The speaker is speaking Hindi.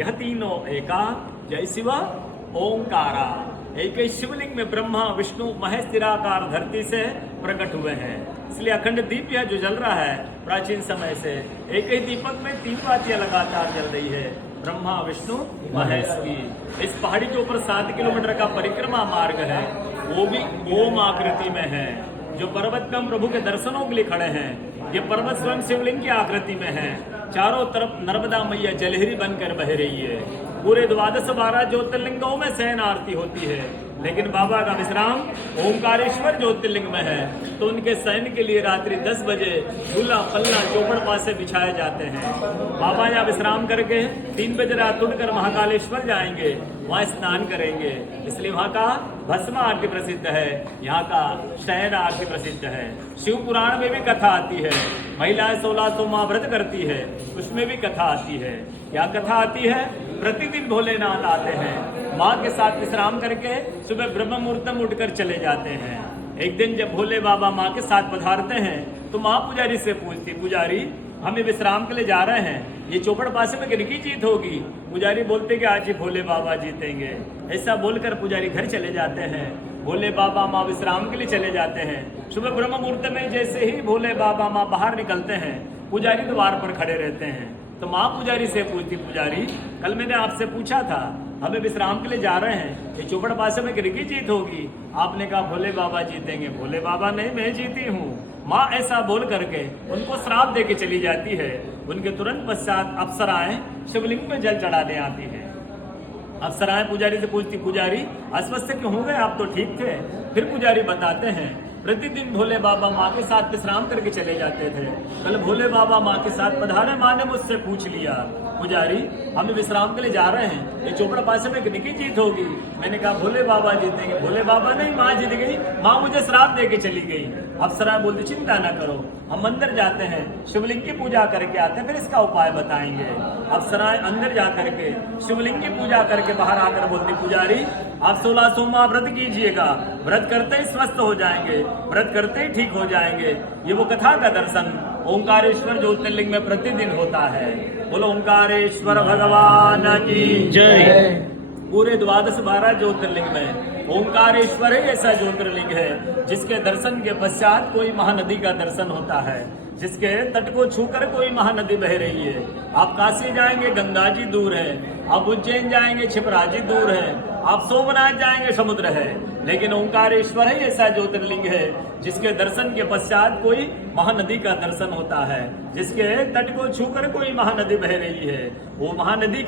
यह तीनों एका जय शिव ओंकारा। एक ही शिवलिंग में ब्रह्मा विष्णु महेश निराकार धरती से प्रकट हुए हैं, इसलिए अखंड दीप यह जो जल रहा है प्राचीन समय से एक ही दीपक में तीन बातियां लगातार जल रही है, ब्रह्मा विष्णु महेश की। इस पहाड़ी के ऊपर 7 किलोमीटर का परिक्रमा मार्ग है, वो भी ओम आकृति में है। जो पर्वत पे हम प्रभु के दर्शनों के लिए खड़े हैं, ये पर्वत स्वयं शिवलिंग की आकृति में है। चारों तरफ नर्मदा मैया जलहरी बनकर बह रही है। पूरे 12 ज्योतिर्लिंगों में शयन आरती होती है, लेकिन बाबा का विश्राम ओंकारेश्वर ज्योतिर्लिंग में है, तो उनके शयन के लिए रात्रि 10 बजे झूला पल्ला चौपड़ पासे बिछाए जाते हैं। बाबा यहाँ विश्राम करके 3 बजे रात उठकर महाकालेश्वर जाएंगे, वहाँ स्नान करेंगे, इसलिए वहाँ का भस्म आरती प्रसिद्ध है, यहाँ का शयन आरती प्रसिद्ध है। शिव पुराण में भी कथा आती है, महिलाएं 16 सोमवार व्रत करती है, उसमें भी कथा आती है। यहाँ कथा आती है, प्रतिदिन भोलेनाथ आते हैं, माँ के साथ विश्राम करके सुबह ब्रह्म मुहूर्त में उठकर चले जाते हैं। एक दिन जब भोले बाबा माँ के साथ पधारते हैं तो माँ पुजारी से पूछती, पुजारी हमें विश्राम के लिए जा रहे हैं, ये चौपड़ पासे में किनकी जीत होगी? पुजारी बोलते कि आज ही भोले बाबा जीतेंगे। ऐसा बोलकर पुजारी घर चले जाते हैं, भोले बाबा माँ विश्राम के लिए चले जाते हैं। सुबह ब्रह्म मुहूर्त में जैसे ही भोले बाबा माँ बाहर निकलते हैं, पुजारी द्वार पर खड़े रहते हैं। तो माँ पुजारी से पूछती, पुजारी कल मैंने आपसे पूछा था हमें विश्राम के लिए जा रहे हैं, ये चौपड़ पासे में किनकी जीत होगी? आपने कहा भोले बाबा जीतेंगे। भोले बाबा नहीं, मैं जीती हूँ। माँ ऐसा बोल करके उनको श्राप दे के चली जाती है। उनके तुरंत पश्चात अप्सराएं शिवलिंग में जल चढ़ाने आती है। अप्सराएं पुजारी से पूछती, पुजारी अस्वस्थ क्यों हो गए, आप तो ठीक थे। फिर पुजारी बताते हैं, प्रतिदिन भोले बाबा माँ के साथ विश्राम करके चले जाते थे, कल भोले बाबा माँ के साथ पधारे। माँ ने मुझसे पूछ लिया, पुजारी हम विश्राम के लिए जा रहे हैं, ये चौपड़ पासे में किनकी जीत होगी? मैंने कहा भोले बाबा जीतेंगे। भोले बाबा नहीं, माँ जीत गई, माँ मुझे श्राप दे के चली गई। अप्सरा बोलती, चिंता न करो, हम अंदर जाते हैं, शिवलिंग की पूजा करके आते हैं, फिर इसका उपाय बताएंगे। अप्सराएं अंदर जा करके शिवलिंग की पूजा करके बाहर आकर बोलती, पुजारी आप 16 सोमवार व्रत कीजिएगा, व्रत करते ही स्वस्थ हो जाएंगे, व्रत करते ही ठीक हो जाएंगे। ये वो कथा का दर्शन ओंकारेश्वर ज्योतिर्लिंग में प्रतिदिन होता है। बोलो ओंकारेश्वर भगवान की जय। पूरे 12 ज्योतिर्लिंग में ओंकारेश्वर ही ऐसा ज्योतिर्लिंग है जिसके दर्शन के पश्चात कोई महानदी का दर्शन होता है, जिसके तट को छूकर कोई महानदी बह रही है। आप काशी जाएंगे, गंगा जी दूर है, आप उज्जैन जाएंगे, क्षिप्रा जी दूर है, आप सोमनाथ जाएंगे, समुद्र है, लेकिन ओंकारेश्वर ही ऐसा ज्योतिर्लिंग है जिसके दर्शन के पश्चात कोई महानदी का दर्शन होता है, जिसके तट को छूकर कोई महानदी बह रही है। वो महानदी